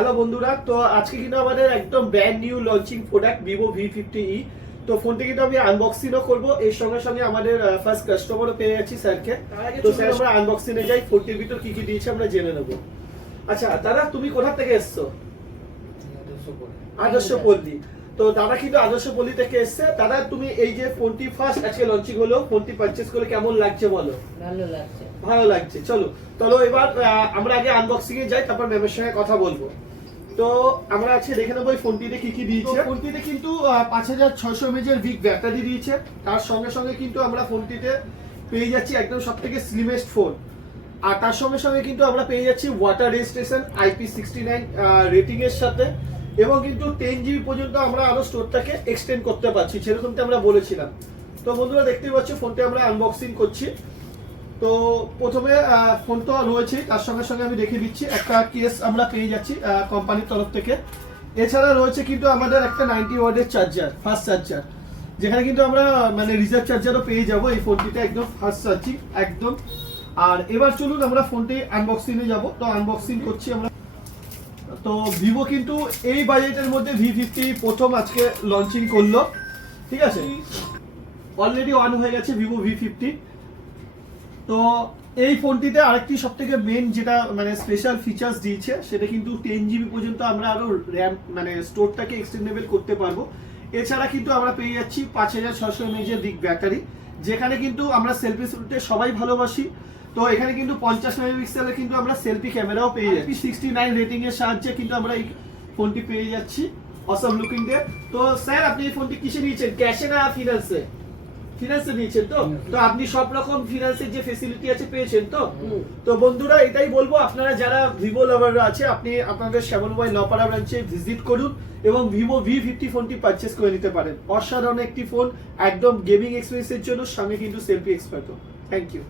Hello বন্ধুরা, তো আজকে কিন্তু আমাদের একদম brand new launching product Vivo V50e। তো ফোনটি কিন্তু আমি আনবক্সিংও করবো, এর সঙ্গে সঙ্গে আমাদের ফার্স্ট কাস্টমারও পেয়ে যাচ্ছি স্যারকে। তো স্যার আমরা আনবক্সিং এ যাই, ফোনটির ভিতর কি কি দিয়েছে আমরা জেনে নেবো। আচ্ছা দাদা, তুমি কোথা থেকে এসছো? আদর্শপল্লী। তো দাদা কিন্তু আদর্শপল্লী থেকে এসছে। দাদা তুমি এই যে ফোনটি ফার্স্ট আজকে লঞ্চিং হলো, ফোনটি পারচেজ করে কেমন লাগছে বলো? ভালো লাগছে। চলো এবার আমরা আগে আনবক্সিং এ যাই, তারপর ম্যামের সঙ্গে কথা বলবো। তো আমরা আজকে দেখে নেবো এই ফোনটিতে কি কি দিয়েছে। ফোনটিতে কিন্তু 5600 mAh এর বিগ ব্যাটারি দিয়েছে। তার সঙ্গে সঙ্গে কিন্তু আমরা ফোনটিতে পেয়ে যাচ্ছি একদম সবথেকে স্লিমেস্ট ফোন। আর তার সঙ্গে সঙ্গে কিন্তু আমরা পেয়ে যাচ্ছি ওয়াটার রেজিস্ট্রেশন IP69 রেটিং এর সাথে, এবং কিন্তু 10GB পর্যন্ত আমরা আরো স্টোরটাকে এক্সটেন্ড করতে পারছি, যেরকমটা আমরা বলেছিলাম। তো বন্ধুরা দেখতেই পাচ্ছ ফোনটি আমরা আনবক্সিং করছি। তো প্রথমে ফোন তো রয়েছে, তার সঙ্গে সঙ্গে আমি দেখে দিচ্ছি একটা কেস আমরা পেয়ে যাচ্ছি কোম্পানির তরফ থেকে। এছাড়া রয়েছে কিন্তু আমাদের একটা 90 ওয়াটের চার্জার, ফাস্ট চার্জার, যেখানে কিন্তু আমরা মানে রিজার্ভ চার্জারও পেয়ে যাব এই ফোনটিতে, একদম ফাস্ট চার্জিং একদম। আর এবার চলুন আমরা ফোনটি আনবক্সিং এ যাব। তো আনবক্সিং করছি আমরা। তো ভিভো কিন্তু এই বাজেটের মধ্যে V50 প্রথম আজকে লঞ্চিং করলো, ঠিক আছে। অলরেডি অন হয়ে গেছে ভিভো V50। তো এই ফোনটিতে আরেকটি সবথেকে মেন যেটা মানে স্পেশাল ফিচার্স দিয়েছে, সেটা কিন্তু 10GB পর্যন্ত আমরা আরো র্যাম মানে স্টোরটাকে এক্সটেন্ডেবল করতে পারবো। এছাড়া কিন্তু আমরা পেয়ে যাচ্ছি 5600 mAh এর বিগ ব্যাটারি, যেখানে কিন্তু আমরা সেলফি তুলতে সবাই ভালোবাসি। তো এখানে কিন্তু 50 মেগাপিক্সেলের কিন্তু আমরা সেলফি ক্যামেরাও পেয়ে যাচ্ছি। 69 রেটিং এর সাহায্যে কিন্তু আমরা এই ফোনটি পেয়ে যাচ্ছি অসম লুকিং দিয়ে। তো স্যার আপনি এই ফোনটি কিসে নিয়েছেন, ক্যাশে না ফিনান্সে? ফিনান্সে নিয়েছেন। তো আপনি সব রকম ফিনান্সের যে ফেসিলিটি আছে পেয়েছেন তো? তো বন্ধুরা এটাই বলবো, আপনারা যারা ভিভো লাভাররা আছে, আপনি আপনাদের শ্যামলময় নপাড়া ব্রাঞ্চে ভিজিট করুন এবং ভিভো V50 ফোনটি পারচেস করে নিতে পারেন। অসাধারণ একটি ফোন, একদম গেমিং এক্সপেরিয়েন্সের জন্য, সঙ্গে কিন্তু সেলফি এক্সপার্টও। Thank you.